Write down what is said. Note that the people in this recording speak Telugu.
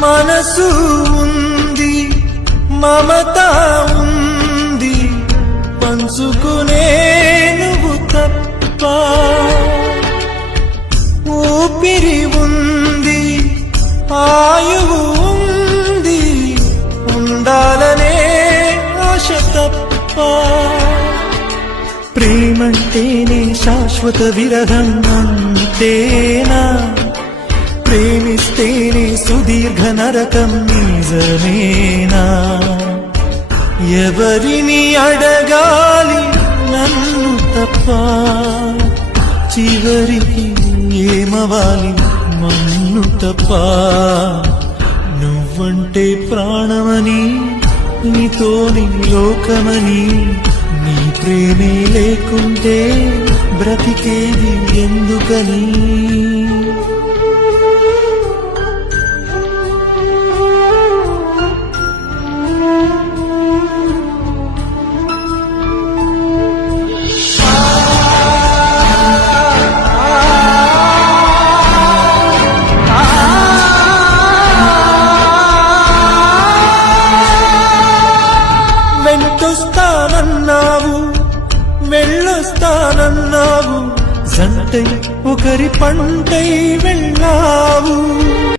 మనసు ఉంది, మమత ఉంది, పంచుకునే నువ్వు తప్ప. ఊపిరి ఉంది, ఆయువు ఉంది, ఉండాలనే ఆశ తప్ప. ప్రేమంటేనే శాశ్వత విరహం అంతేనా? ప్రేమిస్తేనే సుదీర్ఘ నరకం నిజమేనా? ఎవరిని అడగాలి నన్ను తప్ప? చివరికి ఏమవాలి మన్ను తప్ప? నువ్వంటే ప్రాణమని, నీతోని లోకమని, నీ ప్రేమే లేకుంటే బ్రతికేది ఎందుకని? వెంటొస్తానన్నావు, వెళ్ళొస్తానన్నావు, జంటై ఒకరి పంటై వెళ్ళావు.